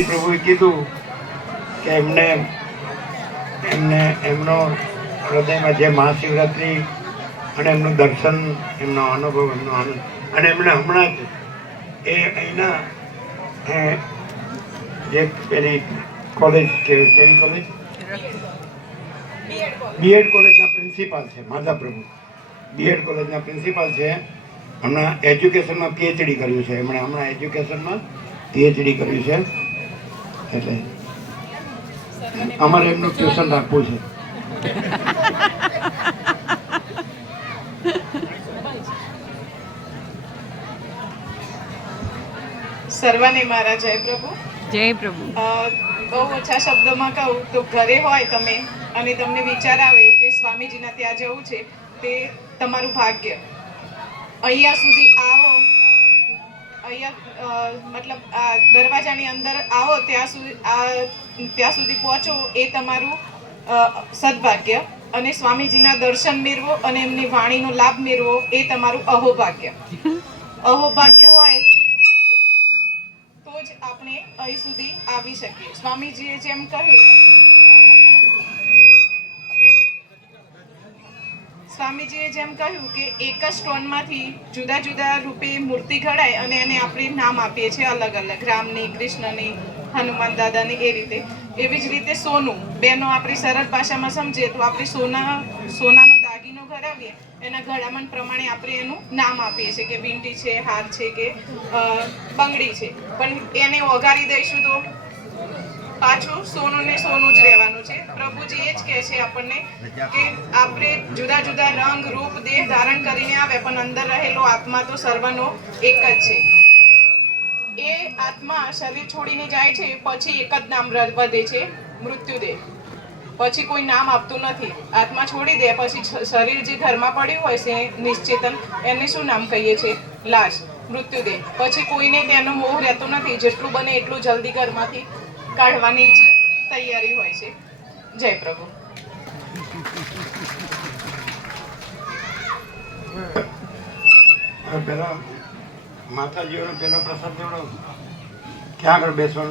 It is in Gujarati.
પ્રભુએ કીધું કે એમને એમનો હૃદયમાં જે મહાશિવરાત્રિ અને એમનું દર્શન, એમનો અનુભવ, એમનો આનંદ, અને એમણે હમણાં જ અહીંના જે પેલી કોલેજ કેવી કોલેજ બીએડ કોલેજના પ્રિન્સિપાલ છે, માધા પ્રભુ બીએડ કોલેજના પ્રિન્સિપાલ છે. હમણાં એજ્યુકેશનમાં પીએચડી કર્યું છે. એમણે હમણાં એજ્યુકેશનમાં પીએચડી કર્યું છે. એટલે અમારે એમનું ટ્યુશન રાખવું છે. સર્વને મારા જય પ્રભુ. જય પ્રભુ. બહુ ઓછા શબ્દોમાં કહું તો, ઘરે હોય તમે અને તમને વિચાર આવે કે સ્વામીજીના ત્યાં જવું છે, તે તમારું ભાગ્ય. અહીંયા સુધી આવો, અહીંયા મતલબ આ દરવાજાની અંદર આવો ત્યાં સુધી પહોંચો એ તમારું સદભાગ્ય, અને સ્વામીજીના દર્શન મેળવો અને એમની વાણીનો લાભ મેળવો એ તમારું અહોભાગ્ય. અહોભાગ્ય હોય તો જ આપણે અહીં સુધી આવી શકીએ. સ્વામીજીએ જેમ કહ્યું, કે એક જ સ્ટોનમાંથી જુદા જુદા રૂપે મૂર્તિ ઘડાય અને એને આપણે નામ આપીએ છીએ અલગ અલગ, રામની, કૃષ્ણની, હનુમાન દાદાની, એ રીતે. એવી જ રીતે સોનું, બેનો આપણી સરળ ભાષામાં સમજીએ તો આપણે સોનાનો દાગીનો ઘડાવીએ, એના ઘડામણ પ્રમાણે આપણે એનું નામ આપીએ છીએ કે વીંટી છે, હાર છે કે બંગડી છે. પણ એને ઓગાળી દઈશું તો પાછું સોનું ને સોનું જ રહેવાનું છે. પ્રભુજી એ જ કહે છે આપણને કે આપણે જુદા જુદા રંગ, રૂપ, દેહ ધારણ કરીને આવે, પણ અંદર રહેલો આત્મા તો સર્વનો એક જ છે. એ આત્મા શરીર છોડીને જાય છે પછી એક જ નામ વધે છે, મૃત્યુદેહ. પછી કોઈ નામ આપતું નથી. આત્મા છોડી દે પછી શરીર જે ઘરમાં પડ્યું હોય છે નિશ્ચેતન, એને શું નામ કહીએ છીએ? લાશ, મૃત્યુદેહ. પછી કોઈને તેનો મોહ રહેતો નથી. જેટલું બને એટલું જલ્દી ઘરમાંથી કાઢવાની જ તૈયારી હોય છે. જય પ્રભુ. પેલા માતાજીઓનો પેલો પ્રસાદ લેવડો, ક્યાં આગળ બેસવાનું?